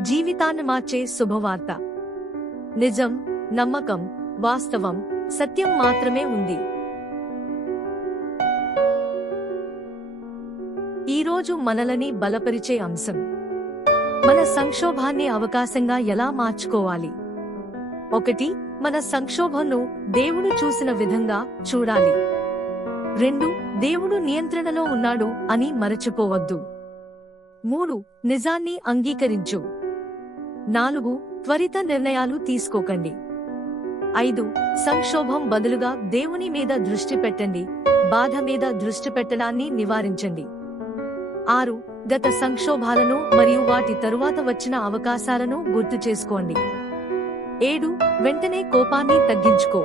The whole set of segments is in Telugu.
జీవితాన్ని మార్చే శుభవార్త. నిజం, నమ్మకం, వాస్తవం, సత్యం మాత్రమే ఉంది. ఈరోజు మనలని బలపరిచే అంశం: మన సంక్షోభాన్ని అవకాశంగా ఎలా మార్చుకోవాలి. 1. మన సంక్షోభంను దేవుడు చూసిన విధంగా చూడాలి. 2. దేవుడు నియంత్రణలో ఉన్నాడు అని మరచిపోవద్దు. 3. నిజాన్ని అంగీకరించు. 4. త్వరిత నిర్ణయాలు తీసుకోకండి. 5. సంక్షోభం బదులుగా దేవుని మీద దృష్టి పెట్టండి. బాధ మీద దృష్టి పెట్టడాన్ని నివారించండి. 6. గత సంక్షోభాలను మరియు వాటి తరువాత వచ్చిన అవకాశాలను గుర్తు చేసుకోండి. 7. వెంటనే కోపాన్ని తగ్గించుకో.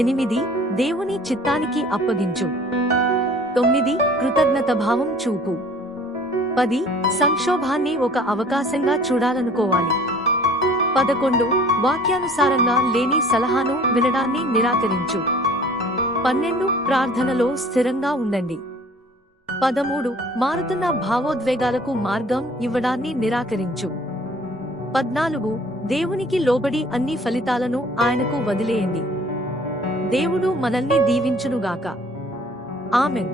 8. దేవుని చిత్తానికి అప్పగించు. 9. కృతజ్ఞత భావం చూపు. 10. సంక్షోభాన్ని ఒక అవకాశంగా చూడాలనుకోవాలి. 11. వాక్యానుసారంగా లేని సలహాను వినడాన్ని నిరాకరించు. 12. ప్రార్థనలో స్థిరంగా ఉండండి. 13. మారుతున్న భావోద్వేగాలకు మార్గం ఇవ్వడాన్ని నిరాకరించు. 14. దేవునికి లోబడి అన్ని ఫలితాలను ఆయనకు వదిలేయండి. దేవుడు మనల్ని దీవించునుగాక. ఆమెన్.